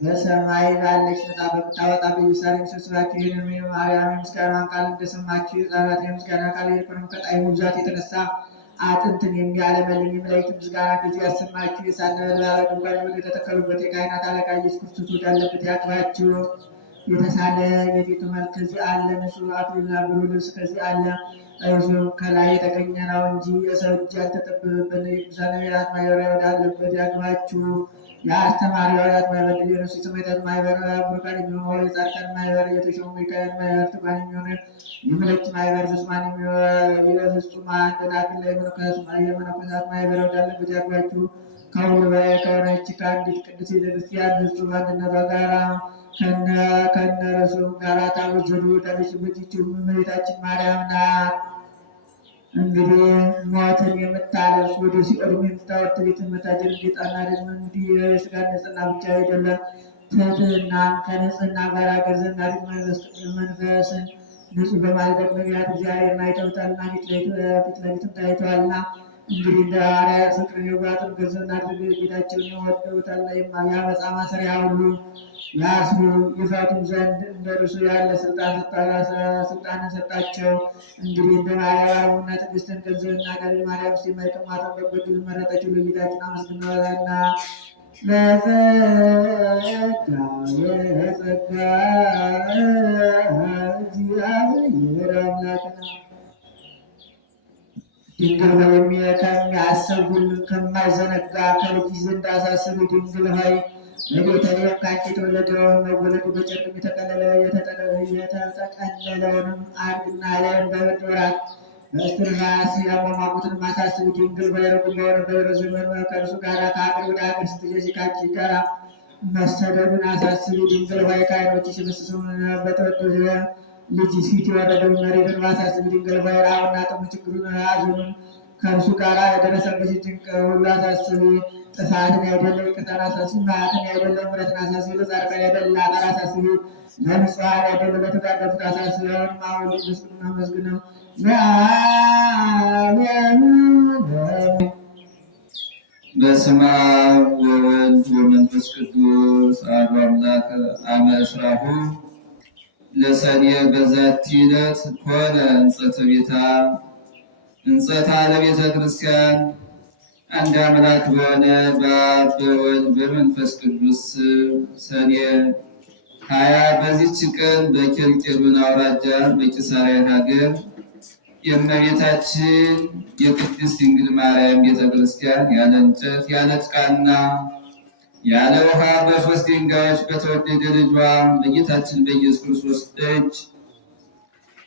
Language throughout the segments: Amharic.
በሰማይ ባለች ነፃ በምታወጣ በኢየሩሳሌም ስብስባችሁ ይህንን ማርያም የምስጋናን ቃል እንደሰማችሁ ሕፃናት የምስጋና ቃል የልቁንም ከጣዕሙ ብዛት የተነሳ አጥንትን የሚያለመልም የመላእክት ምስጋና ጊዜ ያሰማችሁ። የእሳት ነበልባል ድንኳን ወደ ተተከሉበት የካህናት አለቃ ኢየሱስ ክርስቶስ ወዳለበት ያግባችሁ። የተሳለ የፊቱ መልክ ከዚህ አለ፣ ንጹሕ አክሊልና ብሩህ ልብስ ከዚህ አለ። እርሱም ከላይ የተገኘ ነው እንጂ የሰው እጅ ያልተጠበበበት የቅዱሳን ነቢያት ማህበሪያ ወዳለበት ያግባችሁ። የአስተማሪ ሐዋርያት ማህበር፣ ሌሎች የሰማዕታት ማህበር፣ ቡሩካን የሚሆኑ የጻድቃን ማህበር፣ የተሾሙ የካህናት ማህበር፣ ትጉሃን የሚሆኑ የመላእክት ማህበር፣ ፍጹማን የፍጹማን ደናግል የመነኮሳት ማህበር ወዳለበት ያግባችሁ። ከሁሉ በላይ ከሆነች ከአንዲት ቅድስት ቤተክርስቲያን ፍጹም አንድነቷ ጋራ ከነርሱም ጋራ ታወጀሉ ወዳለችበት ይህችው እመቤታችን ማርያም ናት። እንግዲህ ሞትን የምታለብስ ወደ ሲኦል የምታወርድ ቤት የምታጀር ጌጣና ደግሞ እንዲህ የስጋ ንጽሕና ብቻ አይደለም፣ ትሕትናን ከንጽሕና ጋር ገንዘብና መንፈስን ንጹሕ በማድረግ ነቢያት እግዚአብሔርን አይተውታልና ፊት ለፊትም ታይተዋልና። እንግዲህ እንደ ሐዋርያት ፍቅርን የዋጥን ገንዘብና አድርገው ጌታቸውን የወደውታልና የአመፃ ማሰሪያ ሁሉ ያስሩ ይፈቱም ዘንድ እንደ እርሱ ያለ ስልጣንን ሰጣቸው። እንግዲህ እንደ ማርያምና ትዕግስትን ገንዘብና ገድል ማርያም የማይቀማትን በጎድል መረጠችው። ለጌታችን አመስግነዋልና ለጸጋ እግዚአብሔር አምላክና ድንግል ሆይ ከሚያስብ ሁሉ ከማይዘነጋ ከልጅ ዘንድ አሳስብ። ድንግል ሆይ በቤተልሔም ከአንቺ የተወለደውን መወለዱ በጨርቅ የተጠቀለለውንም አንድና ለም በብርድ ወራት በእስትንፋስ ያሟሟቁትን አሳስብ። ድንግል ሆይ ርጉም በሆነ በሄሮድስ ዘመን ከእርሱ ጋር ከአገር ወደ አገር ስትገዢ ከአንቺ ጋር መሰደዱን አሳስብ። ድንግል ሆይ ከዓይኖችሽ የፈሰሰውን በተወደደ ልጅ ፊት የወረደውን መሬትን አሳስብ። ድንግል ሆይ ረሃቡንና ጥሙን ችግሩን ሐዘኑን ከእርሱ ጋር የደረሰበት ጭንቅ ሁሉ አሳስብ። ጥፋትን ያይደለ ይቅርታን አሳስብ። መዓትን ያይደለ ምሕረትን አሳስብ። ለጻድቃን ያይደለ ኃጥአን አሳስብ። ለንጹሐን ያይደለ ለተጋደፉት አሳስብ። አሁን ምስጉን አመስግነው ለዓለሙ። በስመ አብ ወወልድ ወመንፈስ ቅዱስ አሐዱ አምላክ አመ ዕስራሁ ለሰኔ በዛቲ ዕለት ኮነ እንጸታ ለቤተ ክርስቲያን። አንድ አምላክ በሆነ በአብ በወልድ በመንፈስ ቅዱስ ሰኔ 20 በዚች ቀን በኬልቄዶን አውራጃ በቂሳርያ ሀገር የእመቤታችን የቅድስት ድንግል ማርያም ቤተ ክርስቲያን ያለ እንጨት ያለ ጭቃና ያለ ውሃ በ3 ድንጋዮች በተወደደ ልጇ በጌታችን በኢየሱስ ክርስቶስ እጅ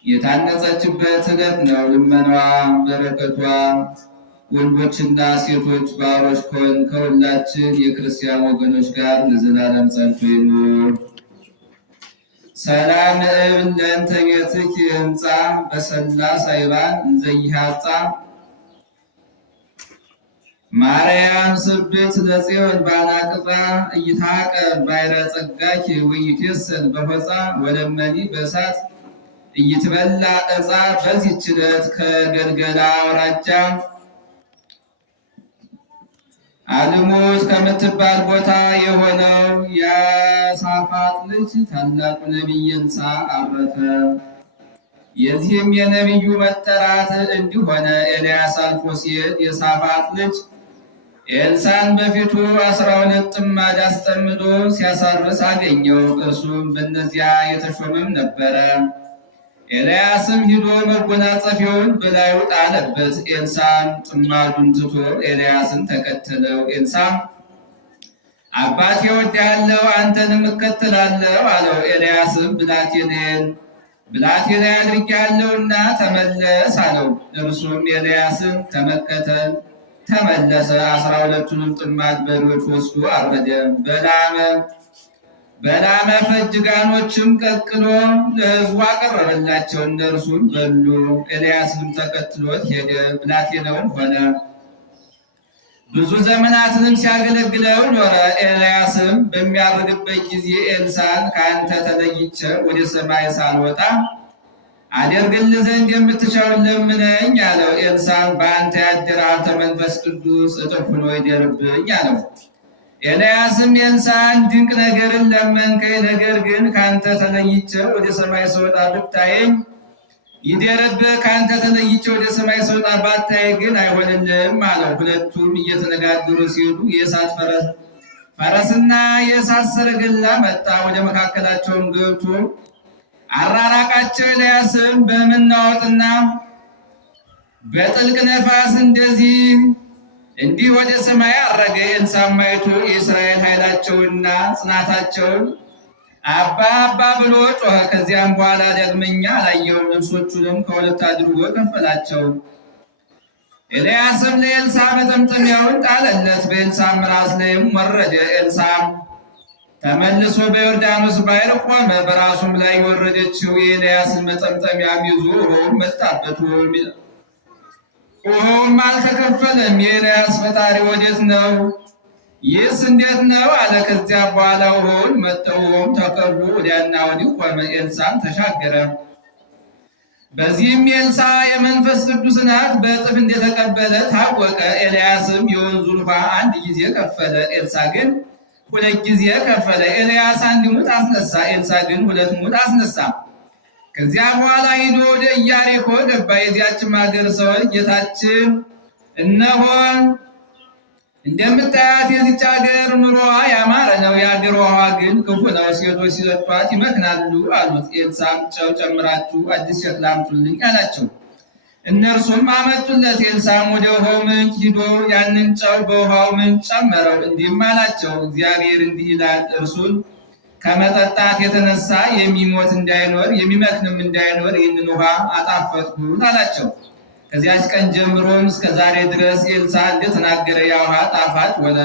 የታነጸችበት ዕለት ነው። ልመናዋ በረከቷ ወንዶችና ሴቶች ባሮች ከሁላችን የክርስቲያን ወገኖች ጋር ለዘላለም ጸንቶ ይኑር። ሰላም እብል ለእንተ ቤትኪ ህንፃ በሰላ ሳይባን እንዘይሃፃ ማርያም ስብት ለጽዮን ባናቅፃ እይታቀ ባይረ ጸጋኪ ወይትየሰል በሆፃ ወለመኒ በእሳት እይትበላ ዕፃ። በዚህች ዕለት ከገልገላ አውራጃ አልሙት ከምትባል ቦታ የሆነው የሳፋጥ ልጅ ታላቁ ነቢይ ኤልሳዕ አረፈ። የዚህም የነቢዩ መጠራት እንዲሆነ ኤልያስ አልፎ ሲሄድ የሳፋጥ ልጅ ኤልሳዕን በፊቱ 12 ጥማድ አስጠምዶ ሲያሳርስ አገኘው። እርሱም በእነዚያ የተሾመም ነበረ። ኤልያስም ሂዶ መጎናጸፊያውን በላዩ ጣለበት። ኤልሳዕም ጥማዱን ትቶ ኤልያስን ተከተለው። ኤልሳዕም አባቴ እወድሃለሁ፣ አንተንም እከተላለሁ አለው። ኤልያስም ብላቴናዬን አድርጌአለሁና ተመለስ አለው። እርሱም ኤልያስን ተመለሰ። 12ቱንም ጥማድ በሬዎች ወስዶ አረደ። በላመ ፈጅጋኖችም ቀቅሎ ለሕዝቡ አቀረበላቸው። እነርሱም በሉ። ኤልያስንም ተከትሎት ሄደ። ብላቴናውም ሆነ። ብዙ ዘመናትንም ሲያገለግለው ኖረ። ኤልያስም በሚያርግበት ጊዜ ኤልሳዕን ከአንተ ተለይቼ ወደ ሰማይ ሳልወጣ አደርግልህ ዘንድ የምትሻውን ለምነኝ አለው። ኤልሳዕም በአንተ ያደረ ሀብተ መንፈስ ቅዱስ እጥፍ ሆኖ ይደርብኝ አለው። ኤልያስም ኤልሳዕን ድንቅ ነገርን ለመንከኝ፣ ነገር ግን ካንተ ተለይቼ ወደ ሰማይ ስወጣ ብታየኝ ይደርብህ፣ ካንተ ተለይቼ ወደ ሰማይ ስወጣ ባታይ ግን አይሆንልህም አለው። ሁለቱም እየተነጋገሩ ሲሄዱ የእሳት ፈረስና የእሳት ሰረገላ መጣ፣ ወደ መካከላቸውም ገብቶ አራራቃቸው። ኤልያስም በመናወጥና በጥልቅ ነፋስ እንዲህ ወደ ሰማይ አረገ። ኤልሳዕም አይቶ የእስራኤል ኃይላቸውና ጽናታቸውን አባ አባ ብሎ ጮኸ። ከዚያም በኋላ ዳግመኛ አላየውም። ልብሶቹንም ከሁለት አድርጎ ከፈላቸው። ኤልያስም ለኤልሳዕ መጠምጠሚያውን ጣለለት፣ በኤልሳዕም ራስ ላይም ወረደ። ኤልሳዕም ተመልሶ በዮርዳኖስ ባሕር ቆመ። በራሱም ላይ የወረደችው የኤልያስን መጠምጠሚያም ይዞ ውኃውን መታበት። ውኃውም አልተከፈለም። የኤልያስ ፈጣሪ ወዴት ነው? ይህስ እንዴት ነው አለ። ከዚያ በኋላ ውኃውን መጥተው ውኃውም ተከፍሎ ወዲያና ወዲህ ቆመ። ኤልሳዕም ተሻገረ። በዚህም ኤልሳዕ የመንፈስ ቅዱስን ሀብት በእጥፍ እንደተቀበለ ታወቀ። ኤልያስም የወንዙን ውኃ አንድ ጊዜ ከፈለ፣ ኤልሳዕ ግን ሁለት ጊዜ ከፈለ። ኤልያስ አንድ ሙት አስነሳ፣ ኤልሳዕ ግን ሁለት ሙት አስነሳ። ከዚያ በኋላ ሂዶ ወደ ኢያሪኮ ገባ። የዚያችም ሀገር ሰዎች ጌታችን እነሆ እንደምታያት የዚች ሀገር ኑሮዋ ያማረ ነው፣ የሀገር ውኃ ግን ክፉ ነው፣ ሴቶች ሲጠጧት ይመክናሉ አሉት። ኤልሳዕም ጨው ጨምራችሁ አዲስ ሸክላ አምጡልኝ አላቸው። እነርሱም አመጡለት። ኤልሳዕም ወደ ውኃው ምንጭ ሂዶ ያንን ጨው በውኃው ምንጭ ጨመረው፣ እንዲህም አላቸው፣ እግዚአብሔር እንዲህ ይላል፣ እርሱን ከመጠጣት የተነሳ የሚሞት እንዳይኖር የሚመክንም እንዳይኖር ይህንን ውኃ አጣፈጥኩት አላቸው። ከዚያች ቀን ጀምሮም እስከ ዛሬ ድረስ ኤልሳዕ እንደተናገረ ያ ውኃ ጣፋጭ ሆነ።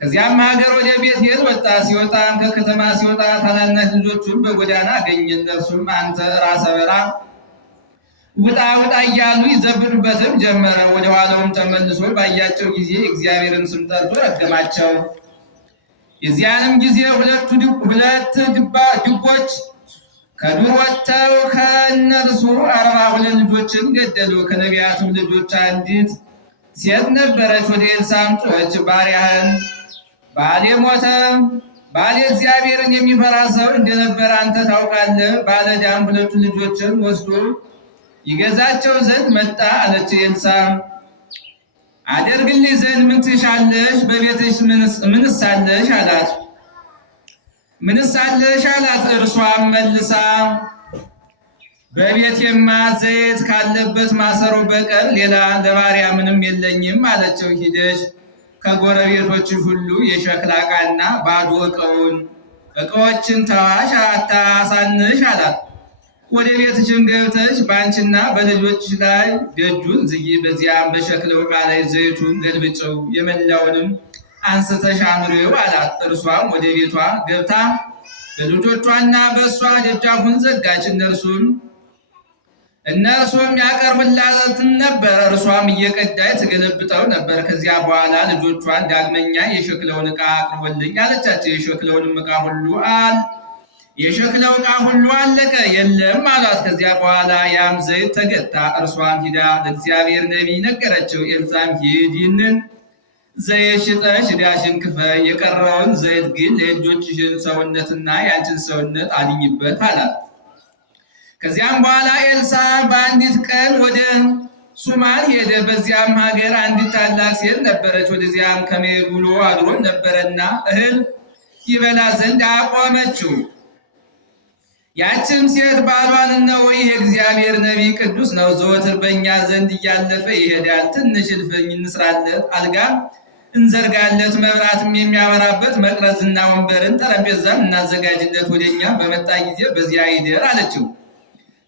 ከዚያም ሀገር ወደ ቤቴል ወጣ። ሲወጣም ከከተማ ሲወጣ ታናናሽ ልጆቹን በጎዳና አገኘ። እነርሱም አንተ ራሰ በራ ውጣ ውጣ እያሉ ይዘብዱበትም ጀመረ። ወደ ኋላውም ተመልሶ ባያቸው ጊዜ እግዚአብሔርን ስም ጠርቶ ረገማቸው። የዚያንም ጊዜ ሁለት ድቦች ከዱር ወጥተው ከእነርሱ 42 ልጆችን ገደሉ። ከነቢያትም ልጆች አንዲት ሴት ነበረች። ወደ ኤልሳዕም ጮኸች፣ ባሪያህን ባሌ ሞተ፣ ባሌ እግዚአብሔርን የሚፈራ ሰው እንደነበረ አንተ ታውቃለህ። ባለዕዳም 2 ልጆችን ወስዶ ይገዛቸው ዘንድ መጣ አለች። ኤልሳዕም አደርግልኝ ዘንድ ምን ትሻለሽ? በቤትሽ ምንስ አለሽ አላት። ምንስ አለሽ አላት። እርሷም መልሳ በቤቴማ ዘይት ካለበት ማሰሮ በቀር ሌላ ለባሪያ ምንም የለኝም አለችው። ሂደሽ ከጎረቤቶች ሁሉ የሸክላ ዕቃና ባዶ ዕቃዎችን ተዋሽ አታሳንሽ አላት። ወደ ቤትሽም ገብተሽ በአንቺና በልጆችሽ ላይ ደጁን ዝጊ፣ በዚያም በሸክላው ዕቃ ላይ ዘይቱን ገልብጨው የመላውንም አንስተሽ አኑሪው አላት። እርሷም ወደ ቤቷ ገብታ በልጆቿና በእሷ ደጃፉን ዘጋች። እነርሱም ያቀርቡላትን ነበር፣ እርሷም እየቀዳች ትገለብጠው ነበር። ከዚያ በኋላ ልጆቿን ዳግመኛ የሸክላውን ዕቃ አቅርቦልኝ አለቻቸው። የሸክላው ዕቃ ሁሉ አለቀ፣ የለም አሏት። ከዚያ በኋላ ያም ዘይት ተገታ። እርሷም ሂዳ ለእግዚአብሔር ነቢይ ነገረችው። ኤልሳዕም ሂድ፣ ይህንን ዘይት ሽጠሽ ዕዳሽን ክፈይ፣ የቀረውን ዘይት ግን ለልጆችሽን ሰውነትና ያንቺን ሰውነት አድኝበት አላት። ከዚያም በኋላ ኤልሳዕ በአንዲት ቀን ወደ ሱማር ሄደ። በዚያም ሀገር አንዲት ታላቅ ሴት ነበረች። ወደዚያም ከመሄድ ውሎ አድሮ ነበረና እህል ይበላ ዘንድ አቆመችው። ያችም ሴት ባሏን እነሆ ይህ የእግዚአብሔር ነቢይ ቅዱስ ነው፣ ዘወትር በእኛ ዘንድ እያለፈ ይሄዳል። ትንሽ እልፍኝ እንስራለት፣ አልጋም እንዘርጋለት፣ መብራትም የሚያበራበት መቅረዝና ወንበርን ጠረጴዛም እናዘጋጅለት፣ ወደኛ በመጣ ጊዜ በዚያ ይደር አለችው።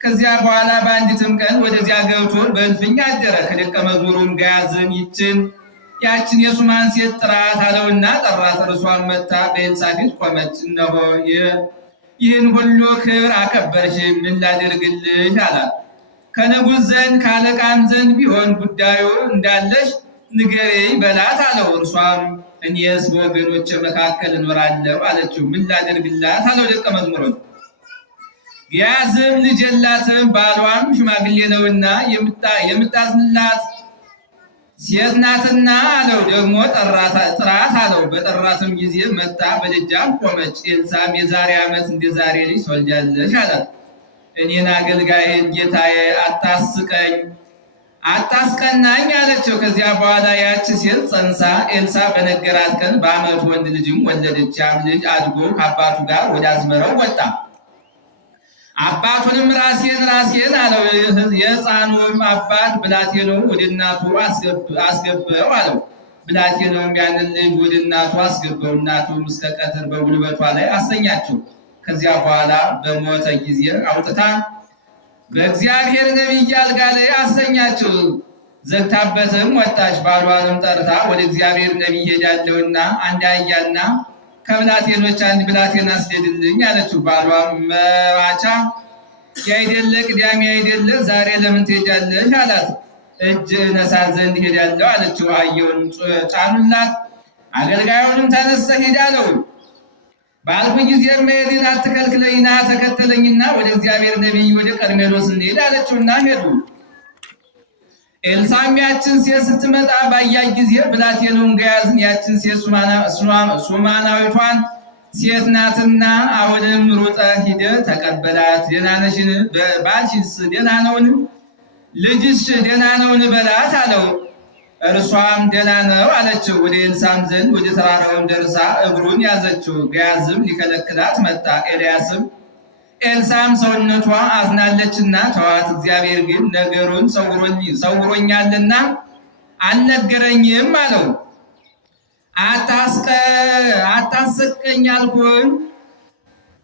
ከዚያ በኋላ በአንዲትም ቀን ወደዚያ ገብቶ በእልፍኝ አደረ። ከደቀ መዝሙሩም ጋያዝን ያችን የሱማን ሴት ጥራት አለውና ጠራት። እርሷን መጥታ በኤልሳዕ ፊት ቆመች። እነሆ ይህን ሁሉ ክብር አከበርሽ፣ ምን ላደርግልሽ አላት። ከንጉሥ ዘንድ ከአለቃም ዘንድ ቢሆን ጉዳዩ እንዳለሽ ንገሪኝ በላት አለው። እርሷም እኔስ በወገኖቼ መካከል እኖራለሁ አለችው። ምን ላደርግላት አለው ደቀ መዝሙሩን። ያዝም ልጅ የላትም፣ ባሏም ሽማግሌ ነውና የምታዝንላት ሴት ናትና አለው። ደግሞ ጥራት አለው። በጠራትም ጊዜ መጣ፣ በደጃፍ ቆመች። ኤልሳዕም የዛሬ ዓመት እንደ ዛሬ ልጅ ትወልጃለሽ አላት። እኔን አገልጋይን ጌታዬ አታስቀናኝ አለችው። ከዚያ በኋላ ያች ሴት ጸንሳ ኤልሳዕ በነገራት ቀን በዓመቱ ወንድ ልጅም ወለደች። ያም ልጅ አድጎ ከአባቱ ጋር ወደ አዝመራው ወጣ። አባቱንም ራሴን አለው። የሕፃኑም አባት ብላቴናው ወደ እናቱ አስገባው አለው። ብላቴናውም ያንን ልጅ ወደ እናቱ አስገባው። እናቱም እስከ ቀትር በጉልበቷ ላይ አስተኛችው። ከዚያ በኋላ በሞተ ጊዜ አውጥታ በእግዚአብሔር ነቢይ አልጋ ላይ አስተኛችው። ዘግታበትም ወጣች። ባሏንም ጠርታ ወደ እግዚአብሔር ነቢይ ሄዳለሁና አንድ አህያና ከብላቴኖች አንድ ብላቴና አስገድልኝ አለችው። ባሏም መባቻ ያይደለ ቅዳሜ ያይደለ ዛሬ ለምን ትሄጃለሽ አላት። እጅ እነሳት ዘንድ ሄዳለሁ አለችው። አህያውን ጫኑላት። አገልጋዩንም ተነስተህ ሂድ አለው። ባልኩ ጊዜ መሄድን አትከልክለኝና ተከተለኝና ወደ እግዚአብሔር ነቢይ ወደ ቀርሜሎስ እንሂድ አለችውና ሄዱ። ኤልሳዕም ያችን ሴት ስትመጣ ባያት ጊዜ ብላቴናውን ገያዝን፣ ያችን ሴት ሱማናዊቷን ሴት ናትና አሁንም ሩጠህ ሂደህ ተቀበላት። ደህና ነሽን? ባልሽስ ደህና ነውን? ልጅሽ ደህና ነውን? በላት አለው። እርሷም ደህና ነው አለችው። ወደ ኤልሳዕም ዘንድ ወደ ተራራውን ደርሳ እግሩን ያዘችው። ገያዝም ሊከለክላት መጣ። ኤልሳዕም ሰውነቷ አዝናለችና ተዋት፣ እግዚአብሔር ግን ነገሩን ሰውሮኛልና አልነገረኝም አለው። አታስቀኝ አልኩህ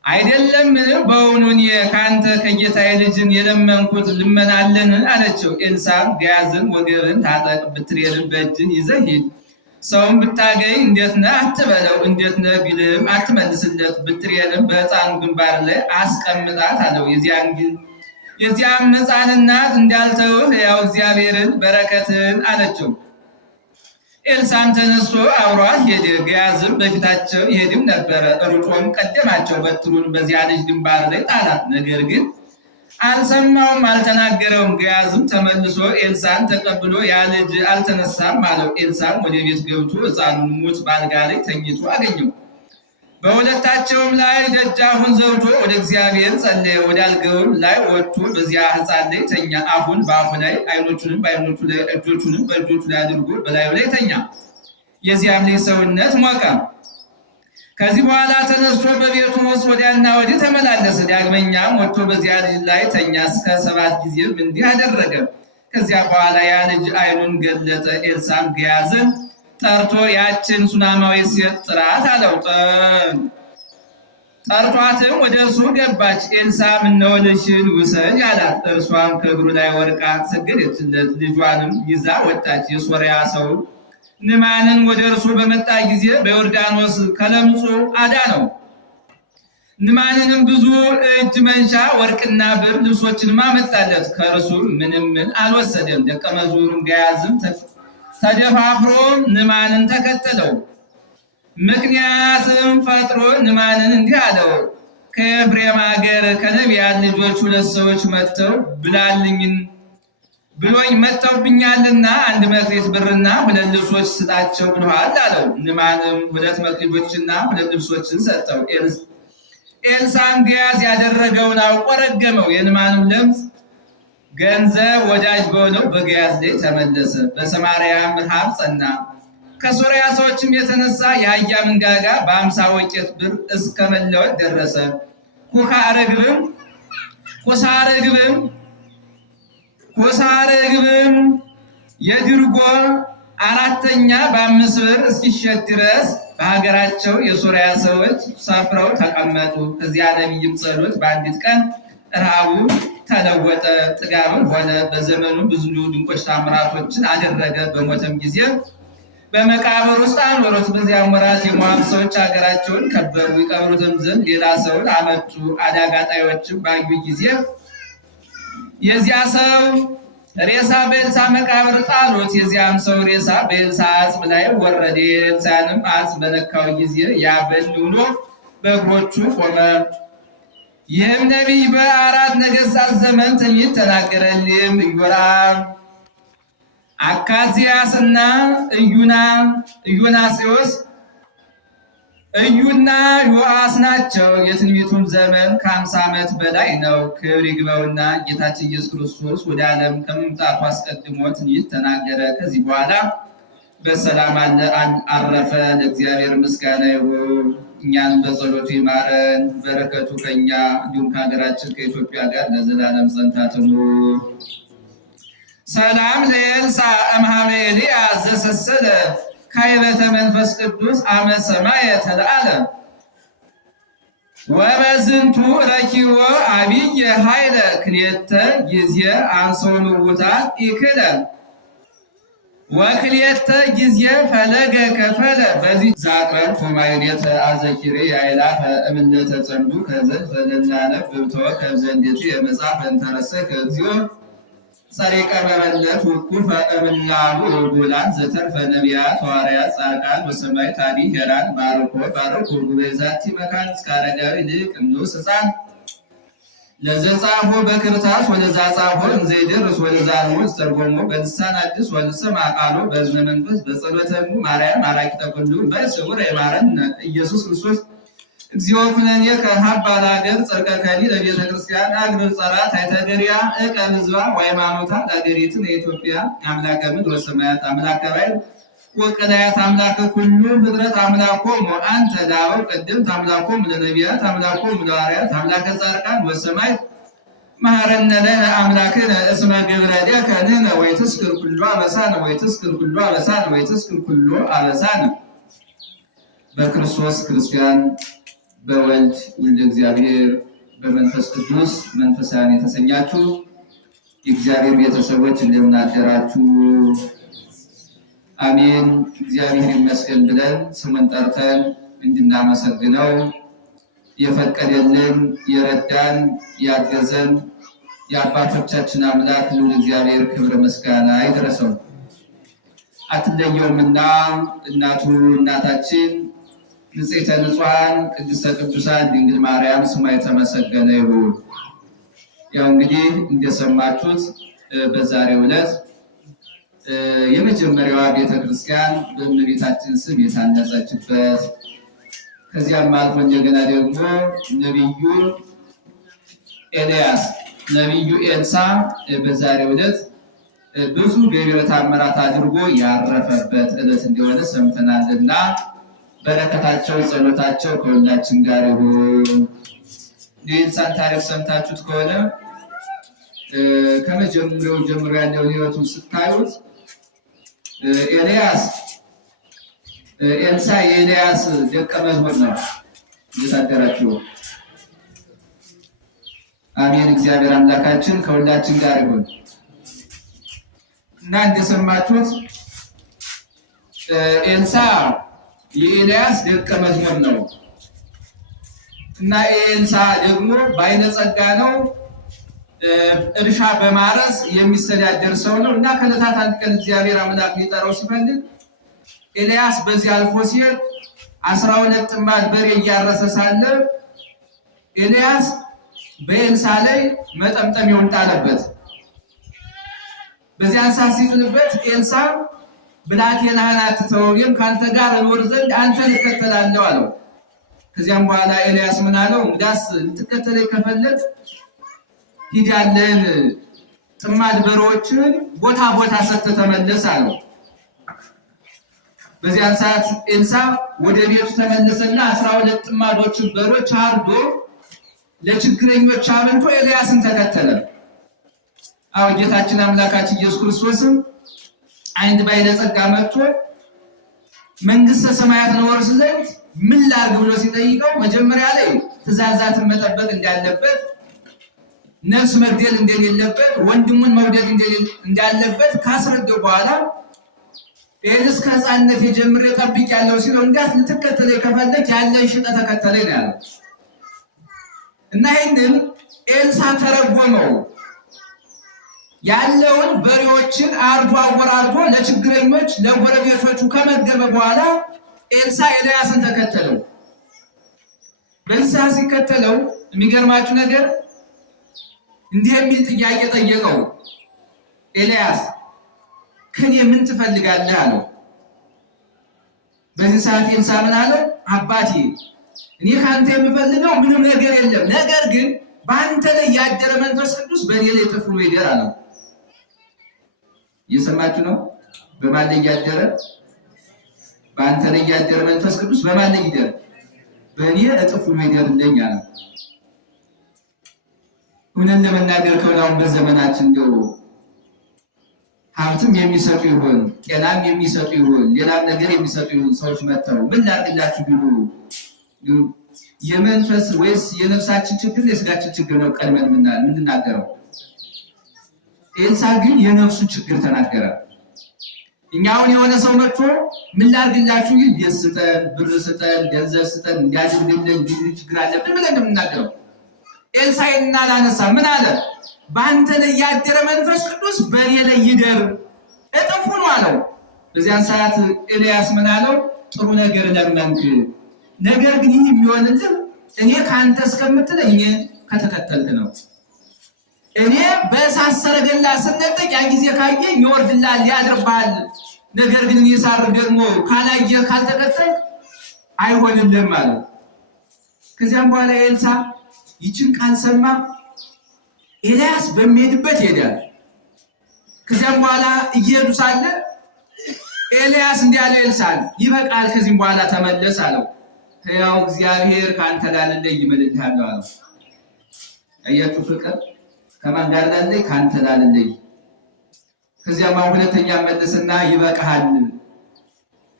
አይደለም? በውኑ እኔ ከአንተ ከጌታዬ ልጅን የለመንኩት ልመናለን አለችው። ኤልሳዕም ገያዝን ወገብን ታጠቅ፣ ብትሬንም በእጅን ይዘህ ሂድ። ሰውም ብታገኝ እንዴት ነህ አትበለው፣ እንዴት ነህ ቢልህም አትመልስለት። ብትሬንም በሕፃኑ ግንባር ላይ አስቀምጣት አለው። የዚያም ሕፃን እናት እንዳልተውህ ሕያው እግዚአብሔርን በረከትን አለችው። ኤልሳዕም ተነስቶ አብሯት ሄደ። ገያዝም በፊታቸው ይሄድም ነበረ። ሩጦም ቀደማቸው። በትሩን በዚያ ልጅ ግንባር ላይ ጣላት። ነገር ግን አልሰማውም፣ አልተናገረውም። ገያዝም ተመልሶ ኤልሳዕን ተቀብሎ ያ ልጅ አልተነሳም አለው። ኤልሳዕም ወደ ቤት ገብቶ ሕፃኑን ሙት በአልጋ ላይ ተኝቶ አገኘው። በሁለታቸውም ላይ ደጃፉን ዘግቶ ወደ እግዚአብሔር ጸለየ። ወደ አልጋውም ላይ ወጥቶ በዚያ ሕፃን ላይ ተኛ። አፉን በአፉ ላይ፣ ዓይኖቹንም በዓይኖቹ ላይ፣ እጆቹንም በእጆቹ ላይ አድርጎ በላዩ ላይ ተኛ። የዚያም ልጅ ሰውነት ሞቀ። ከዚህ በኋላ ተነስቶ በቤቱ ውስጥ ወዲያና ወዲህ ተመላለሰ። ዳግመኛም ወጥቶ በዚያ ልጅ ላይ ተኛ። እስከ 7 ጊዜም እንዲህ አደረገ። ከዚያ በኋላ ያ ልጅ ዓይኑን ገለጠ። ኤልሳዕም ገያዝን ጠርቶ ያችን ሱናማዊ ሴት ጥራት አለው። ጠርቷትም ወደ እርሱ ገባች። ኤልሳዕም እነሆ ልጅሽን ውሰጅ አላት። እርሷም ከእግሩ ላይ ወድቃ ሰገደችለት። ልጇንም ይዛ ወጣች። የሶርያ ሰው ንዕማንን ወደ እርሱ በመጣ ጊዜ በዮርዳኖስ ከለምጹ አዳነው። ንዕማንንም ብዙ እጅ መንሻ ወርቅና ብር ልብሶችንም አመጣለት። ከእርሱ ምንም አልወሰደም። ደቀ መዝሙሩም ገያዝም ተደፋፍሮ ንዕማንን ተከተለው። ምክንያትም ፈጥሮ ንዕማንን እንዲህ አለው፣ ከኤፍሬም ሀገር ከነቢያት ልጆች 2 ሰዎች ብሎኝ መጥተውብኛልና 1 መክሊት ብርና 2 ልብሶች ስጣቸው ብለዋል አለው። ንዕማንም 2 መክሊቶችና 2 ልብሶችን ሰጠው። ኤልሳዕም ገያዝ ያደረገውን አውቆ ረገመው። የንዕማንም ለምጽ ገንዘብ ወዳጅ በሆነው በገያዝ ላይ ተመለሰ። በሰማርያም ረሃብ ጸና። ከሶርያ ሰዎችም የተነሳ የአህያ መንጋጋ በ50 ወቄት ብር እስከ መለወጥ ደረሰ። ኩሳ ርግብም የድርጎ 4ኛ በ5 ብር እስኪሸጥ ድረስ በሀገራቸው የሶርያ ሰዎች ሰፍረው ተቀመጡ። ከዚያ ነቢይም ጸሎት በአንዲት ቀን ረሃቡ ተለወጠ፣ ጥጋብም ሆነ። በዘመኑ ብዙ ድንቆች ታምራቶችን አደረገ። በሞተም ጊዜ በመቃብር ውስጥ አኖሩት። በዚያም ወራት የሞዓብ ሰዎች ሀገራቸውን ከበሩ። ይቀብሩትም ዘንድ ሌላ ሰውን አመጡ። አዳጋ ጣዮችም ባዩ ጊዜ የዚያ ሰው ሬሳ በኤልሳዕ መቃብር ጣሉት። የዚያም ሰው ሬሳ በኤልሳዕ አጽም ላይ ወረደ። የኤልሳዕንም አጽም በነካው ጊዜ ያ በል ብሎ በእግሮቹ ቆመ። ይህም ነቢይ በ4 ነገሥታት ዘመን ትንቢት ተናገረልም። ኢዮራም አካዝያስና ኢዮናስዮስ ኢዩና ዮአስ ናቸው። የትንቢቱም ዘመን ከ50 ዓመት በላይ ነው። ክብር ይግባውና ጌታችን ኢየሱስ ክርስቶስ ወደ ዓለም ከመምጣቱ አስቀድሞ ትንቢት ተናገረ። ከዚህ በኋላ በሰላም አረፈ። ለእግዚአብሔር ምስጋና ይሁን። እኛንም በጸሎቱ ይማረን። በረከቱ ከኛ እንዲሁም ከሀገራችን ከኢትዮጵያ ጋር ለዘላለም ጸንታ ትኑር። ሰላም ለኤልሳዕ እምኀበ ኤልያስ ዘሰሰለ ካይበተ መንፈስ ቅዱስ አመ ሰማየ ተለአለ ወበዝንቱ ረኪቦ አብየ ኃይለ ክልኤተ ጊዜ አንሥኦ ምውታን ኢክለ ወክልኤተ ጊዜ ፈለገ ከፈለ። በዚህ ዛቅረብ ፎማይኔተ አዘኪሬ ያይላፈ እምነተ ጸንዱ ከዘልፈ ለናነብብ ተወከብ ዘንዴቱ የመጽሐፍ እንተረሰከ እግዚኦ ጸሪቀ መበለት ውኩፈ እምላሉ ጉላን ዘተርፈ ነቢያት ሐዋርያት ጻድቃን ወሰማዕታት አዲ ሄራን ባርኮ ጉባኤ ዛቲ መካን እስከ አረጋዊ ልቅ ቅዱስ ሕፃን ለዘጻፎ በክርታስ ወለዛ ጻፎ እንዘይደርስ ወለዛ አልሞት ተርጎሞ በልሳን አዲስ ወልሰማ ቃሎ በእዝነ መንፈስ በጸሎተሙ ማርያም አራቂተ ኩሉ በስውር የማረን ኢየሱስ ክርስቶስ እግዚኦ ኩነኔ ከሀባ ለሀገር ጽርቀ ከሊ ለቤተ ክርስቲያን አግብር ጸራት አይተገሪያ እቀ ህዝባ ወሃይማኖታ ለሀገሪትን የኢትዮጵያ አምላከ ምድር ወሰማያት አምላከ ባሕር ወቀዳያት አምላከ ኩሉ ፍጥረት አምላኮሙ አንተ ዳበው ቀደምት አምላኮሙ ለነቢያት አምላኮሙ ለሐዋርያት አምላከ ጻድቃን ወሰማዕታት መሐረነ ለነ አምላክነ እስመ ገብረ ሌከ ንሕነ ወይትስክር ኩሉ አበሳነ ወይትስክር ኩሉ አበሳነ ወይትስክር ኩሉ አበሳነ። በክርስቶስ ክርስቲያን በወልድ ወልደ እግዚአብሔር በመንፈስ ቅዱስ መንፈሳውያን የተሰኛችሁ የእግዚአብሔር ቤተሰቦች እንደምን አደራችሁ? አሜን። እግዚአብሔር ይመስገን ብለን ስሙን ጠርተን እንድናመሰግነው የፈቀደልን የረዳን ያገዘን የአባቶቻችን አምላክ ልዑል እግዚአብሔር ክብር ምስጋና ይድረሰው። አትለየውምና እናቱ እናታችን ንጽሕተ ንጹሐን ቅድስተ ቅዱሳን ድንግል ማርያም ስሟ የተመሰገነ ይሁን። ያው እንግዲህ እንደሰማችሁት በዛሬው ዕለት የመጀመሪያዋ ቤተክርስቲያን በእመቤታችን ስም የታነጸችበት ከዚያም አልፎ እንደገና ደግሞ ነቢዩ ኤልያስ ነቢዩ ኤልሳዕ በዛሬው ዕለት ብዙ ገቢረ ተአምራት አድርጎ ያረፈበት ዕለት እንደሆነ ሰምተናልና በረከታቸው ጸሎታቸው ከሁላችን ጋር ይሁን። የኤልሳዕን ታሪክ ሰምታችሁት ከሆነ ከመጀመሪያው ጀምሮ ያለውን ሕይወቱን ስታዩት ኤልሳዕ የኤልያስ ደቀ መዝሙር ነው። እየታደራችሁ አሜን። እግዚአብሔር አምላካችን ከሁላችን ጋር ይሁን እና እንደሰማችሁት ኤልሳዕ የኤልያስ ደቀ መዝሙር ነው እና ኤልሳዕ ደግሞ ባለጸጋ ነው። እርሻ በማረስ የሚስተዳደር ሰው ነው እና ከዕለታት አንድ ቀን እግዚአብሔር አምላክ ሊጠራው ሲፈልግ ኤልያስ በዚህ አልፎ ሲሄድ 12 ጥማድ በሬ እያረሰ ሳለ ኤልያስ በኤልሳዕ ላይ መጠምጠሚያውን ጣለበት። በዚያን ሰዓት ሲጥልበት ኤልሳዕ ብላቴናህን አትተው፣ እኔም ከአንተ ጋር እኖር ዘንድ አንተን እከተላለሁ አለው። ከዚያም በኋላ ኤልያስ ምን አለው? እንግዲያስ ልትከተለኝ ከፈለግ ሂድ፣ ያለህን ጥማድ በሬዎችን ቦታ ቦታ ሰጥተህ ተመለስ አለው። በዚያን ሰዓት ኤልሳዕ ወደ ቤቱ ተመለሰና 12 ጥማዶችን በሬዎች አርዶ ለችግረኞች አብልቶ ኤልያስን ተከተለ። አዎ ጌታችን አምላካችን ኢየሱስ ክርስቶስም አንድ ባለጸጋ መጥቶ መንግስተ ሰማያትን ወርስ ዘንድ ምን ላድርግ ብሎ ሲጠይቀው መጀመሪያ ላይ ትእዛዛትን መጠበቅ እንዳለበት፣ ነፍስ መግደል እንደሌለበት፣ ወንድሙን መውደድ እንዳለበት ካስረዳው በኋላ ኤልስ ከሕፃንነት ጀምሬ ጠብቄአለሁ ሲለው እንዴት ልትከተለኝ ከፈለክ ያለህን ሽጠህ ተከተለኝ ነው ያለው። እና ይህንን ኤልሳዕ ተረጎመው። ያለውን በሬዎችን አርዶ አወራርዶ ለችግረኞች ለጎረቤቶቹ ከመገበ በኋላ ኤልሳዕ ኤልያስን ተከተለው። በዚህ ሰዓት ሲከተለው የሚገርማችሁ ነገር እንዲህ የሚል ጥያቄ ጠየቀው። ኤልያስ ከኔ ምን ትፈልጋለህ አለው። በዚህ ሰዓት ኤልሳ ምን አለው? አባቴ እኔ ካንተ የምፈልገው ምንም ነገር የለም፣ ነገር ግን በአንተ ላይ ያደረ መንፈስ ቅዱስ በእኔ ላይ እጥፍ ሆኖ ይደር አለው። እየሰማችሁ ነው? በማን ላይ ያደረ? በአንተ ላይ ያደረ መንፈስ ቅዱስ በማን ላይ ይደር? በእኔ እጥፍ ሆኖ ይደርልኝ አለው። እውነት ለመናገር ከሆነ አሁን በዘመናችን እንደው ሀብትም የሚሰጡ ይሆን ጤናም የሚሰጡ ይሆን ሌላም ነገር የሚሰጡ ይሆን ሰዎች መጥተው ምን ላድርግላችሁ ቢሉ የመንፈስ ወይስ የነፍሳችን ችግር የስጋችን ችግር ነው ቀድመን የምንናገረው? ኤልሳ ግን የነፍሱን ችግር ተናገረ። እኛ አሁን የሆነ ሰው መጥቶ ምን ላድርግላችሁ ይል ቤት ስጠን፣ ብር ስጠን፣ ገንዘብ ስጠን፣ እንዲያድርግልን እንዲህ ችግር አለብን ብለን እንደምናገረው ኤልሳ ይህንን አላነሳ። ምን አለ? በአንተ ላይ ያደረ መንፈስ ቅዱስ በእኔ ላይ ይደር እጥፍ ሆኖ አለው። በዚያን ሰዓት ኤልያስ ምን አለው? ጥሩ ነገር ለመንክ፣ ነገር ግን ይህ የሚሆንልህ እኔ ከአንተ እስከምትለኝ እኔ ከተከተልክ ነው። እኔ በእሳት ሰረገላ ስነጠቅ ያ ጊዜ ካየኝ ይወርድልሃል፣ ያድርብሃል። ነገር ግን እኔ ሳርግ ደግሞ ካላየህ ካልተከተልክ አይሆንልህም አለው። ከዚያም በኋላ ኤልሳ ይችን ቃል ሰማ። ኤልያስ በሚሄድበት ሄዳል። ከዚያም በኋላ እየሄዱ ሳለ ኤልያስ እንዲህ አለ ኤልሳዕን፣ ይበቃል፣ ከዚህም በኋላ ተመለስ አለው። ሕያው እግዚአብሔር ከአንተ ላልለይ እምልልሃለሁ አለው። አያችሁ ፍቅር ከማን ጋር ላለይ? ከአንተ ላልለይ። ከዚያም ሁለተኛ መለስና ይበቃሃል፣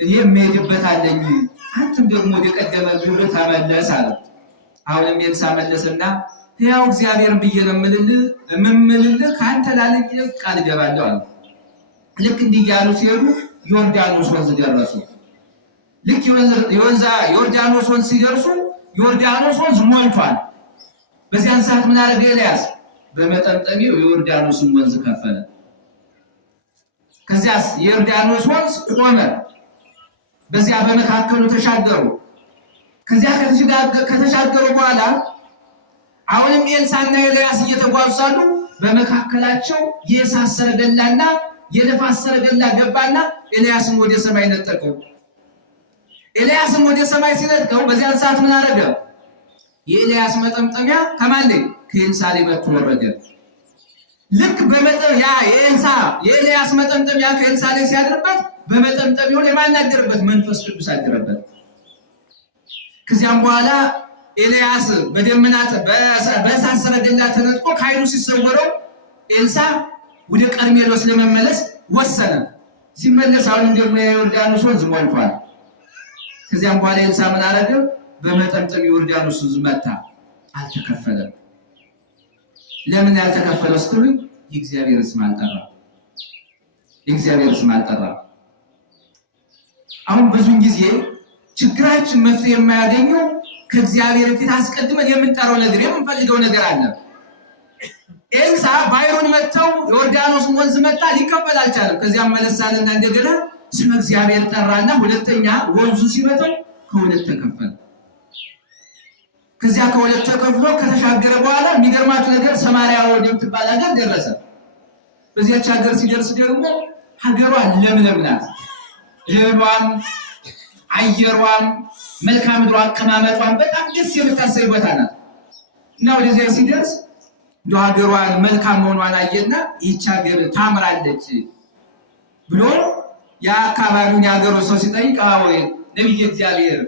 እኔ የምሄድበት አለኝ፣ አንተም ደግሞ ወደ ቀደመ ግብር ተመለስ አለው። አሁንም ኤልሳዕ መለሰና ሕያው እግዚአብሔር ብዬ ነው የምምልልህ ከአንተ ላልለይ ቃል እገባለሁ አለው። ልክ እንዲህ እያሉ ሲሄዱ ዮርዳኖስ ወንዝ ደረሱ። ልክ ዮርዳኖስ ወንዝ ሲደርሱ ዮርዳኖስ ወንዝ ሞልቷል። በዚያን ሰዓት ምን አደረገ ኤልያስ? በመጠምጠሚያው የዮርዳኖስን ወንዝ ከፈለ። ከዚያስ የዮርዳኖስ ወንዝ ቆመ። በዚያ በመካከሉ ተሻገሩ። ከዚያ ከተሻገሩ በኋላ አሁንም ኤልሳዕና ኤልያስ እየተጓዙ ሳሉ በመካከላቸው የእሳት ሰረገላና የነፋስ ሰረገላ ገባና ኤልያስን ወደ ሰማይ ነጠቀው። ኤልያስን ወደ ሰማይ ሲነጥቀው በዚያን ሰዓት ምን አደረገ? የኤልያስ መጠምጠሚያ ከማን ላይ? ከኤልሳዕ ላይ መጥቶ ወረደ። ልክ የኤልያስ መጠምጠሚያ ከኤልሳዕ ላይ ሲያድርበት በመጠምጠሚያው ላይ ማን አደረበት? መንፈስ ቅዱስ አደረበት። ከዚያም በኋላ ኤልያስ በደመናት በእሳት ሰረገላ ተነጥቆ ከኃይሉ ሲሰወረው ኤልሳዕ ወደ ቀርሜሎስ ለመመለስ ወሰነ። ሲመለስ አሁንም ደግሞ የዮርዳኖስ ወንዝ ሞልቷል። ከዚያም በኋላ ኤልሳዕ ምን አደረገ? በመጠምጠም የዮርዳኖስ ወንዝ መታ፣ አልተከፈለም። ለምን ያልተከፈለው ስትሉኝ የእግዚአብሔር ስም አልጠራ። የእግዚአብሔር ስም አልጠራ። አሁን ብዙን ጊዜ ችግራችን መፍትሄ የማያገኘው ከእግዚአብሔር ፊት አስቀድመን የምንጠራው ነገር የምንፈልገው ነገር አለ። ኤልሳዕ ባሕሩን መተው ዮርዳኖስን ወንዝ መታ፣ ሊከፈል አልቻለም። ከዚያም መለሳለና እንደገና ስመ እግዚአብሔር ጠራና ሁለተኛ ወንዙ ሲመተው ከሁለት ተከፈለ። ከዚያ ከሁለት ተከፍሎ ከተሻገረ በኋላ የሚገርማችሁ ነገር ሰማርያ ወደምትባል ሀገር ደረሰ። በዚያች ሀገር ሲደርስ ደግሞ ሀገሯ ለምለም ናት። እህሏም፣ አየሯም፣ መልክዓ ምድሯ፣ አቀማመጧም በጣም ደስ የምታሰኝ ቦታ ናት እና ወደዚያ ሲደርስ እንደ ሀገሯን መልካም መሆኗን አየና ይህች ሀገር ታምራለች ብሎ የአካባቢውን የሀገሩ ሰው ሲጠይቅ ወይ ነቢየ እግዚአብሔር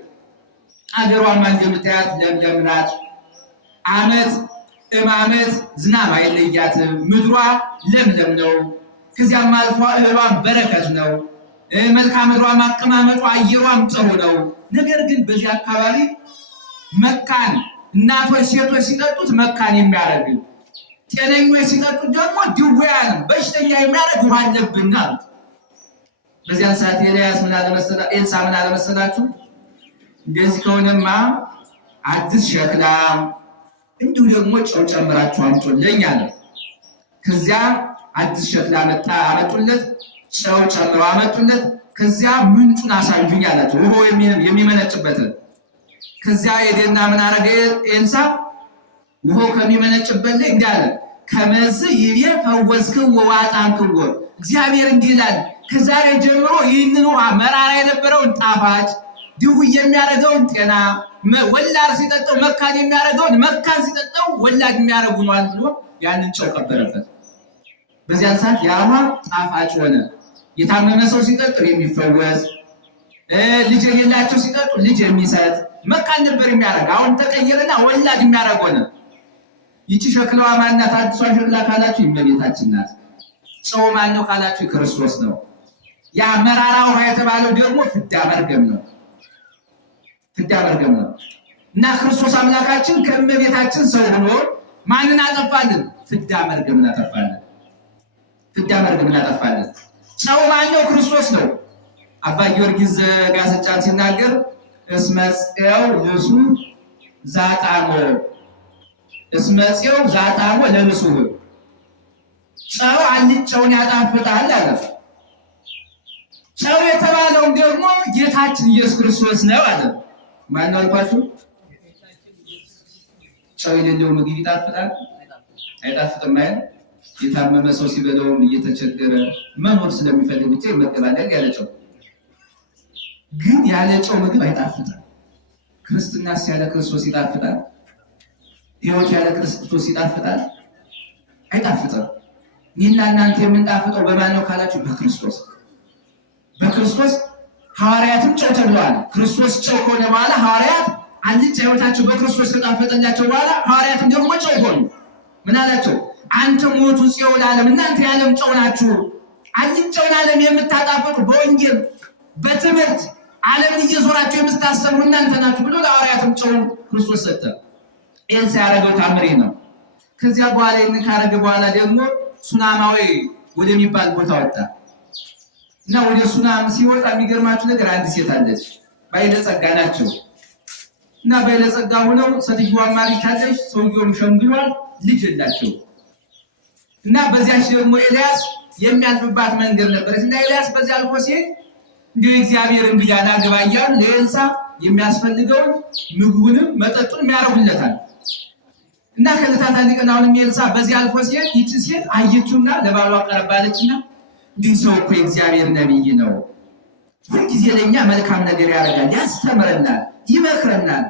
ሀገሯማ እንደምታያት ለምለም ናት፣ ዓመት እማመት ዝናብ አይለያትም፣ ምድሯ ለምለም ነው፣ ከዚያም አልፎ እህሏም በረከት ነው፣ መልክዓ ምድሯም አቀማመጧ አየሯም ጥሩ ነው። ነገር ግን በዚህ አካባቢ መካን እናቶች ሴቶች ሲጠጡት መካን የሚያደርግ ጤነኞች ሲጠጡት ደግሞ ድውያን በሽተኛ የሚያደርግ ውሃ አለብን አሉት። በዚያን ሰዓት ኤልሳዕ ምን አለመሰላችሁ? እንደዚህ ከሆነማ አዲስ ሸክላ እንዲሁ ደግሞ ጨው ጨምራችሁ አምጡልኝ አለ። ከዚያ አዲስ ሸክላ አመጡለት፣ ጨው ጨምረው አመጡለት። ከዚያ ምንጩን አሳዩኝ አላቸው፣ ውሃው የሚመነጭበትን። ከዚያ ሄደና ምን አረገ ኤልሳዕ? ውሃው ከሚመነጭበት ላይ እንዲህ አለ፣ ከመዝ ይቤ ፈወስክዎ ወአጣምክዎ፣ እግዚአብሔር እንዲህ ይላል ከዛሬ ጀምሮ ይህንን ውሃ መራራ የነበረውን ጣፋጭ፣ ድውይ የሚያደርገውን ጤና፣ ወላድ ሲጠጣው መካን የሚያደርገውን መካን ሲጠጣው ወላድ የሚያደርጉ ነዋል ብሎ ያንን ጨው ቀበረበት። በዚያን ሰዓት ያ ውሃ ጣፋጭ ሆነ። የታመመ ሰው ሲጠጣው የሚፈወስ፣ ልጅ የሌላቸው ሲጠጡ ልጅ የሚሰጥ መካን ነበር የሚያደርግ። አሁን ተቀየረና ወላድ የሚያደርግ ሆነ። ይቺ ሸክላዋ ማናት? አዲሷ ሸክላ ካላችሁ እመቤታችን ናት። ጨው ማን ነው ካላችሁ ክርስቶስ ነው። ያ መራራ ውሃ የተባለው ደግሞ ፍዳ መርገም ነው። ፍዳ መርገም ነው እና ክርስቶስ አምላካችን ከእመቤታችን ሰው ሆኖ ማንን አጠፋልን? ፍዳ መርገም እናጠፋለን። ፍዳ መርገም እናጠፋለን። ጨው ማን ነው? ክርስቶስ ነው። አባ ጊዮርጊስ ዘጋስጫን ሲናገር እስመጽኤው ልሱ ዛጣሞ እስመጽኤው ዛጣሞ ለልሱ ጨው አልጫውን ያጣፍጣል አለ። ጨው የተባለውን ደግሞ ጌታችን ኢየሱስ ክርስቶስ ነው አለ። ማን ነው አልኳችሁ? ጨው የሌለው ምግብ ይጣፍጣል? አይጣፍጥም አይደል? የታመመ ሰው ሲበላውም እየተቸገረ መኖር ስለሚፈልግ ብቻ ይመገባል ያለ ጨው። ግን ያለ ጨው ምግብ አይጣፍጥም። ክርስትናስ ያለ ክርስቶስ ይጣፍጣል? ሕይወት ያለ ክርስቶስ ይጣፍጣል? አይጣፍጥም። እኔና እናንተ የምንጣፍጠው በማን ነው ካላችሁ በክርስቶስ። በክርስቶስ ሐዋርያትም ጨው ተብለዋል። ክርስቶስ ጨው ከሆነ በኋላ ሐዋርያት አልጫ ሕይወታቸው በክርስቶስ ከጣፈጠላቸው በኋላ ሐዋርያትም ደግሞ ጨው ሆኑ። ምን አላቸው? አንተ ሞቱ ጽዮን ለዓለም፣ እናንተ የዓለም ጨው ናችሁ። አልጫውን ዓለም የምታጣፍጡ በወንጌል በትምህርት ዓለምን እየዞራችሁ የምታስተምሩ እናንተ ናችሁ ብሎ ለሐዋርያትም ጨውን ክርስቶስ ሰጠ። ይህን ሲያደርገው ታምሬ ነው። ከዚያ በኋላ ይህን ካረገ በኋላ ደግሞ ሱናማዊ ወደሚባል ቦታ ወጣ እና ወደ ሱናም ሲወጣ የሚገርማችሁ ነገር አንድ ሴት አለች። ባለጸጋ ናቸው እና ባለጸጋ ሆነው ሴትዮዋ ማሪታለች፣ ሰውየውም ሸምግሏል፣ ልጅ የላቸው እና በዚያች ደግሞ ኤልያስ የሚያልፍባት መንገድ ነበረች እና ኤልያስ በዚያ አልፎ ሲሄድ እንዲሁ እግዚአብሔር እንግዳ ናግባ እያሉ ለኤልሳ የሚያስፈልገውን ምግቡንም መጠጡን ያደርጉለታል። እና ከዕለታት አንድ ቀን አሁንም ኤልሳ በዚህ አልፎ ሲሄድ ይቺ ሴት አየችውና ለባሏ ቀረባለችና እንዲህ ሰው እኮ የእግዚአብሔር ነቢይ ነው፣ ሁልጊዜ ለእኛ መልካም ነገር ያደርጋል፣ ያስተምረናል፣ ይመክረናል፣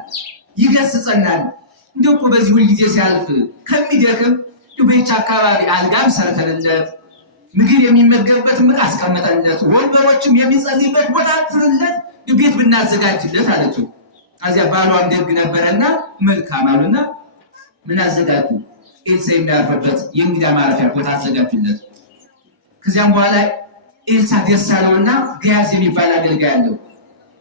ይገስጸናል። እንዲሁ እኮ በዚህ ሁልጊዜ ሲያልፍ ከሚደክም በይች አካባቢ አልጋም ሰርተንለት ምግብ የሚመገብበት ምቅ አስቀመጠንለት ወንበሮችም የሚጸልይበት ቦታ ትርለት ቤት ብናዘጋጅለት አለችው። ከዚያ ባሏም ደግ ነበረና መልካም አሉና ምን አዘጋጁ? ኤልሳ የሚያርፍበት የእንግዳ ማረፊያ ቦታ አዘጋጁለት። ከዚያም በኋላ ኤልሳ ደስ አለውና ገያዝ የሚባል አገልጋይ አለው።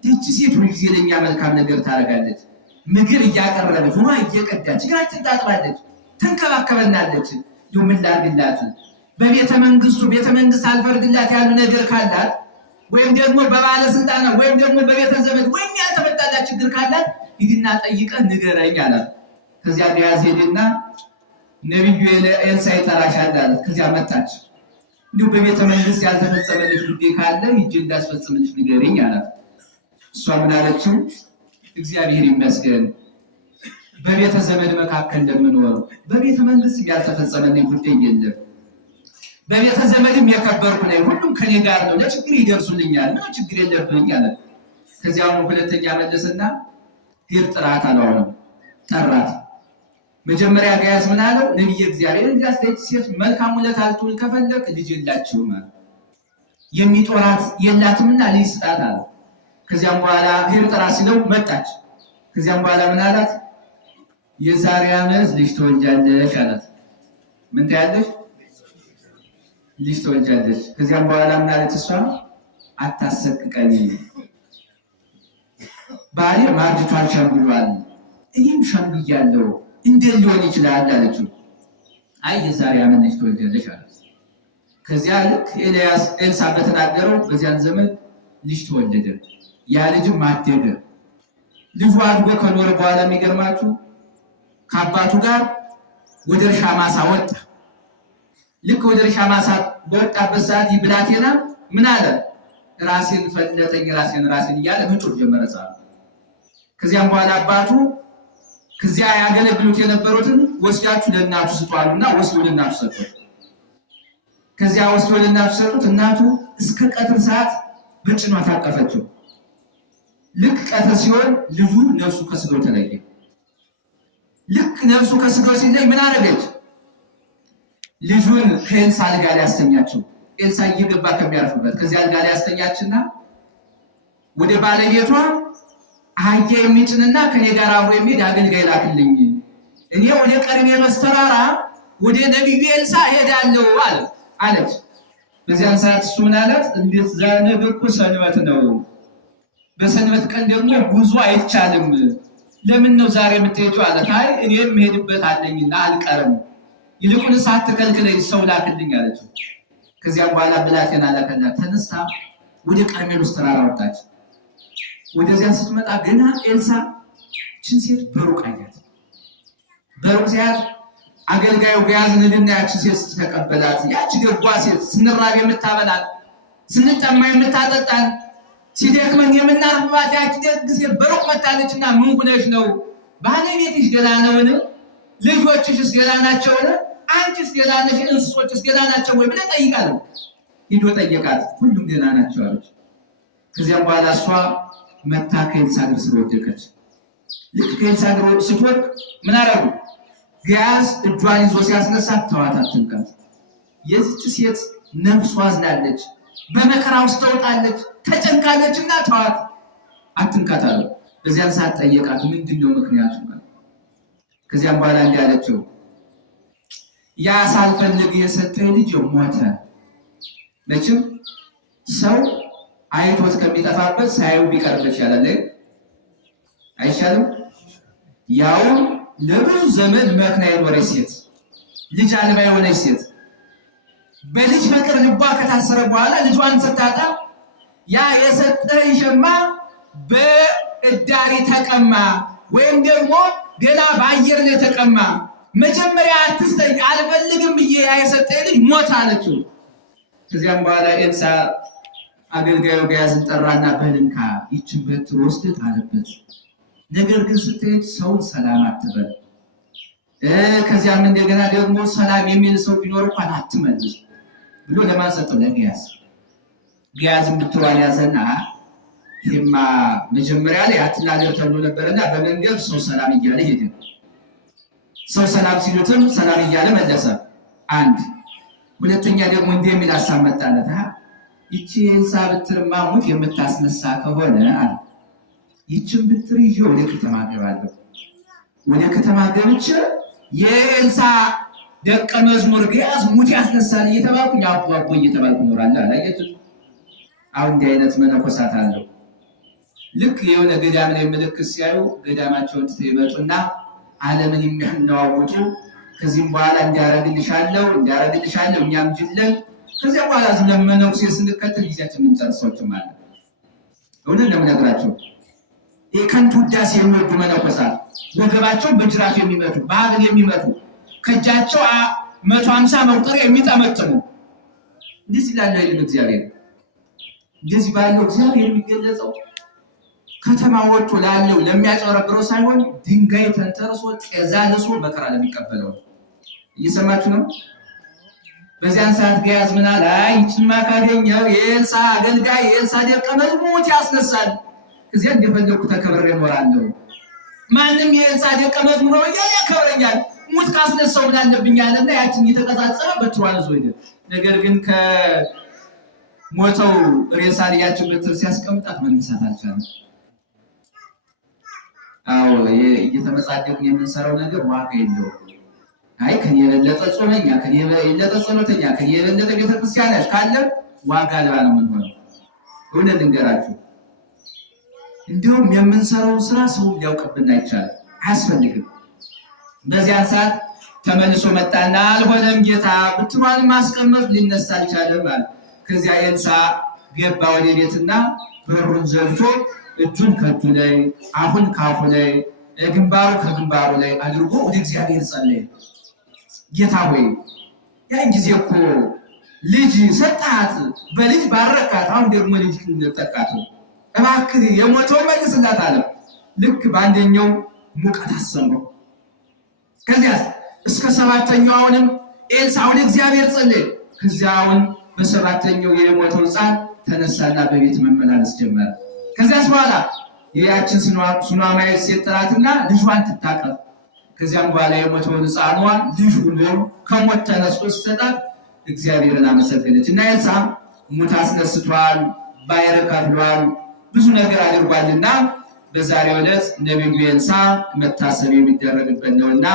ይህች ሴት ሁልጊዜ ለእኛ መልካም ነገር ታደርጋለች፣ ምግብ እያቀረበች ውሃ እየቀዳች እግራችን ታጥባለች፣ ትንከባከበናለች። ይኸው ምን ላድርግላት? በቤተ መንግስቱ ቤተ መንግስት አልፈርድላት ያሉ ነገር ካላት ወይም ደግሞ በባለስልጣና ወይም ደግሞ በቤተ ዘመድ ወይም ያልተፈታላት ችግር ካላት ሂድና ጠይቀህ ንገረኝ አላት። ከዚያ ገያዝ ሄደና ነቢዩ ኤልሳ ይጠራሻል አላት። ከዚያ መጣች። እንዲሁ በቤተ መንግስት ያልተፈጸመልሽ ጉዳይ ካለ ሂጅ እንዳስፈጽምልሽ ንገረኝ አላት። እሷ ምን አለችው? እግዚአብሔር ይመስገን በቤተ ዘመድ መካከል እንደምኖር በቤተ መንግስት ያልተፈጸመልኝ ጉዳይ የለም፣ በቤተ ዘመድም የከበርኩ ነኝ፣ ሁሉም ከኔ ጋር ነው፣ ለችግር ይደርሱልኛል፣ ምንም ችግር የለብኝ አለ። ከዚያው ሁለተኛ መለስና ሂድ ጥራት አለው። ጠራት። መጀመሪያ ገያዝ ምን አለው? ነቢየ እግዚአብሔር እንዲያስደች ሴት መልካም ውለታ ልትውል ከፈለክ ልጅ የላችሁም አለ። የሚጦራት የላትምና ልጅ ስጣት አለ። ከዚያም በኋላ ሂድ ጥራት ሲለው መጣች። ከዚያም በኋላ ምን አላት? የዛሬ ዓመት ልጅ ትወልጃለሽ አላት። ምን ታያለሽ? ልጅ ትወልጃለሽ። ከዚያም በኋላ ምን አለች እሷ? አታሰቅቀኝ፣ ባሌ ማርጅቷል፣ ሸምግሏል፣ እኔም ሸምግያለሁ፣ እንዴት ሊሆን ይችላል አለችው። አይ የዛሬ ዓመት ልጅ ትወልጃለሽ አላት። ከዚያ ልክ ኤልሳ በተናገረው በዚያን ዘመን ልጅ ተወለደ። ያ ልጅም አደገ። ልጁ አድጎ ከኖረ በኋላ የሚገርማችሁ ከአባቱ ጋር ወደ እርሻ ማሳ ወጣ። ልክ ወደ እርሻ ማሳ በወጣበት ሰዓት ይብላቴና ምን አለ? ራሴን ፈለጠኝ፣ ራሴን እያለ መጮህ ጀመረ። ከዚያም በኋላ አባቱ ከዚያ ያገለግሉት የነበሩትን ወስዳችሁ ለእናቱ ስጧሉና ወስዶ ለእናቱ ሰጠው። ከዚያ ወስዶ ለእናቱ ሰጡት። እናቱ እስከ ቀትር ሰዓት በጭኗ ታቀፈችው። ልክ ቀትር ሲሆን ልጁ ነፍሱ ከስጋው ተለየ። ልክ ነፍሱ ከስጋው ሲለይ ምን አደረገች? ልጁን ከኤልሳ አልጋ ላይ ያስተኛችው። ኤልሳ እየገባ ከሚያርፍበት ከዚያ አልጋ ላይ ያስተኛችና ወደ ባለቤቷ አህያ የሚጭንና ከኔ ጋር አብሮ የሚሄድ አገልጋይ ላክልኝ፣ እኔ ወደ ቀርሜሎስ ተራራ ወደ ነቢዩ ኤልሳ ሄዳለሁ አለች። በዚያን ሰዓት እሱ ምን አላት? እንዴት ነገ እኮ ሰንበት ነው፣ በሰንበት ቀን ደግሞ ጉዞ አይቻልም፣ ለምን ነው ዛሬ የምትሄጂው አላት። አይ እኔ የምሄድበት አለኝና አልቀርም፣ ይልቁንስ አትከልክለኝ፣ ሰው ላክልኝ አለችው። ከዚያም በኋላ ብላቴና ላከላት። ተነስታ ወደ ቀርሜሎስ ተራራ ወጣች። ወደዚያ ስትመጣ ገና ኤልሳ ችን ሴት በሩቅ አያት። በሩቅ ሲያት አገልጋዩ ገያዝ ንድና ያቺ ሴት ስትተቀበላት፣ ያቺ ደጓ ሴት ስንራብ የምታበላል፣ ስንጠማ የምታጠጣን፣ ሲደክመን የምናርፍባት ያቺ ደግ ሴት በሩቅ መጣለችና ምን ሆነሽ ነው? ባለቤትሽ ደህና ነውን? ልጆችሽስ ደህና ናቸውን? አንቺስ ደህና ነሽ? እንስሶችስ ደህና ናቸው ወይ ብለህ ጠይቃለሁ። ሂዶ ጠየቃት። ሁሉም ደህና ናቸው አለች። ከዚያም በኋላ እሷ መታ ከኤልሳ እግር ስር ወደቀች። ልክ ከኤልሳ እግር ስትወድቅ ምን አደረጉ? ገያዝ እጇን ይዞ ሲያስነሳት ተዋት፣ አትንካት። የዚች ሴት ነፍሷ አዝናለች፣ በመከራ ውስጥ ተውጣለች፣ ተጨንቃለችና ተዋት፣ አትንካት አለው። በዚያን ሰዓት ጠየቃት፣ ምንድነው ምክንያቱ? ከዚያም በኋላ እንዲህ አለችው፣ ያ ሳልፈልግ የሰጠኝ ልጅ ሞተ። መቼም ሰው አይቶት ከሚጠፋበት ሳያዩ ቢቀርብ ይሻላል አይሻልም? ያው ለብዙ ዘመን መክና የኖረች ሴት፣ ልጅ አልባ የሆነች ሴት በልጅ ፍቅር ልቧ ከታሰረ በኋላ ልጇን ስታጣ ያ የሰጠኝ ሸማ በእዳሪ ተቀማ፣ ወይም ደግሞ ገና በአየር ላይ ተቀማ። መጀመሪያ አትስጠኝ አልፈልግም ብዬ ያ የሰጠኝ ልጅ ሞት አለችው። ከዚያም በኋላ ኤልሳ አገልጋዩ ገያዝን ጠራና በልንካ ይችን በትር ወስደህ ጣልበት፣ ነገር ግን ስትሄድ ሰውን ሰላም አትበል፣ ከዚያም እንደገና ደግሞ ሰላም የሚል ሰው ቢኖር እንኳን አትመልስ ብሎ ለማን ሰጠው? ለገያዝ። ገያዝን ብትሯን ያዘና ይሄማ መጀመሪያ ላይ አትናገር ተብሎ ነበርና በመንገድ ሰው ሰላም እያለ ሄደ። ሰው ሰላም ሲሉትም ሰላም እያለ መለሰ። አንድ ሁለተኛ ደግሞ እንዲህ የሚል ሀሳብ መጣለት። ይቺ ኤልሳ በትርማ ሙት የምታስነሳ ከሆነ አለ ይችን በትር ይዤ ወደ ከተማ ገባለሁ። ወደ ከተማ ገብቼ የኤልሳ ደቀ መዝሙር ገያዝ ሙት ያስነሳል እየተባልኩ ያጓጓ እየተባልኩ እኖራለሁ አላየችም? አሁን እንዲህ አይነት መነኮሳት አለው። ልክ የሆነ ገዳም ላይ ምልክት ሲያዩ ገዳማቸውን ትተው ይመጡና ዓለምን የሚያነዋውጡ ከዚህም በኋላ እንዲያረግልሻለሁ እኛም ጅለን ከዚያ በኋላ ዝም መነኩሴ ስንከተል ጊዜያችን የምንጨርሰዎችም አለ። እውነት ለምነግራቸው የከንቱ ውዳሴ የሚወዱ መነኮሳት ወገባቸውን በጅራፍ የሚመቱ በሀብል የሚመቱ ከእጃቸው 150 መቁጠሪያ የሚጠመጥሙ እንደዚህ ላለ አይደለም እግዚአብሔር። እንደዚህ ባለው እግዚአብሔር የሚገለጸው ከተማ ወጥቶ ላለው ለሚያጨረብረው ሳይሆን ድንጋይ ተንተርሶ ጤዛ ልሶ መከራ ለሚቀበለው። እየሰማችሁ ነው? በዚያን ሰዓት ገያዝ ምን አለ? አይ ይችማ ካገኘው የኤልሳ አገልጋይ የኤልሳ ደቀ መዝሙር ያስነሳል፣ እዚያ እንደፈለኩ ተከብሬ እኖራለሁ። ማንም የኤልሳ ደቀ መዝሙር ነው እያለ ያከብረኛል፣ ሙት ካስነሳው ምን አለብኝ አለና ያችን እየተቀጣጸረ በትሯን ይዞ ሄደ። ነገር ግን ከሞተው ሬሳ ላይ ያችን በትር ሲያስቀምጣት መነሳት አልቻለም። አዎ እየተመጻደቅን የምንሰራው ነገር ዋጋ የለውም። አይ ከኔ የበለጠ ጾመኛ፣ ከኔ የበለጠ ጸሎተኛ፣ ከኔ የበለጠ ቤተክርስቲያናች ካለ ዋጋ አልባ ነው የምንሆነው። እውነት ልንገራችሁ፣ እንዲሁም የምንሰራው ስራ ሰው ሊያውቅብን አይቻልም፣ አያስፈልግም። በዚያን ሰዓት ተመልሶ መጣና አልሆነም ጌታ ብትሯን ማስቀመጥ ሊነሳ አልቻለም አለ። ከዚያ ኤልሳ ገባ ወደ ቤትና በሩን ዘግቶ እጁን ከእጁ ላይ አፉን ከአፉ ላይ ግንባሩ ከግንባሩ ላይ አድርጎ ወደ እግዚአብሔር ጸለየ። ጌታ ሆይ ያን ጊዜ እኮ ልጅ ሰጣት፣ በልጅ ባረካት፣ አሁን ደግሞ ልጅ ነጠቃት፣ እባክህ የሞተው መልስላት አለ። ልክ በአንደኛው ሙቀት አሰማው። ከዚያ እስከ 7ኛው አሁንም ኤልሳ ወደ እግዚአብሔር ጸለየ። ከዚያውን በሰባተኛው የሞተው ሕፃን ተነሳና በቤት መመላለስ ጀመረ። ከዚያስ በኋላ የያችን ሱናማዊት ሴት ጥራትና ልጇን ትታቀፍ። ከዚያም በኋላ የሞተውን ሕፃኗ ልጅ ሆኖ ከሞት ተነስቶ ሲሰጣት እግዚአብሔርን አመሰገነች። እና ኤልሳዕ ሙት አስነስቷል፣ ባሕር ከፍሏል፣ ብዙ ነገር አድርጓልና በዛሬው ዕለት ነቢዩ ኤልሳዕ መታሰብ የሚደረግበት ነውና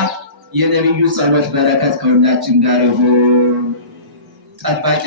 የነቢዩ ጸሎት በረከት ከሁላችን ጋር ይሁን። ጠባቂ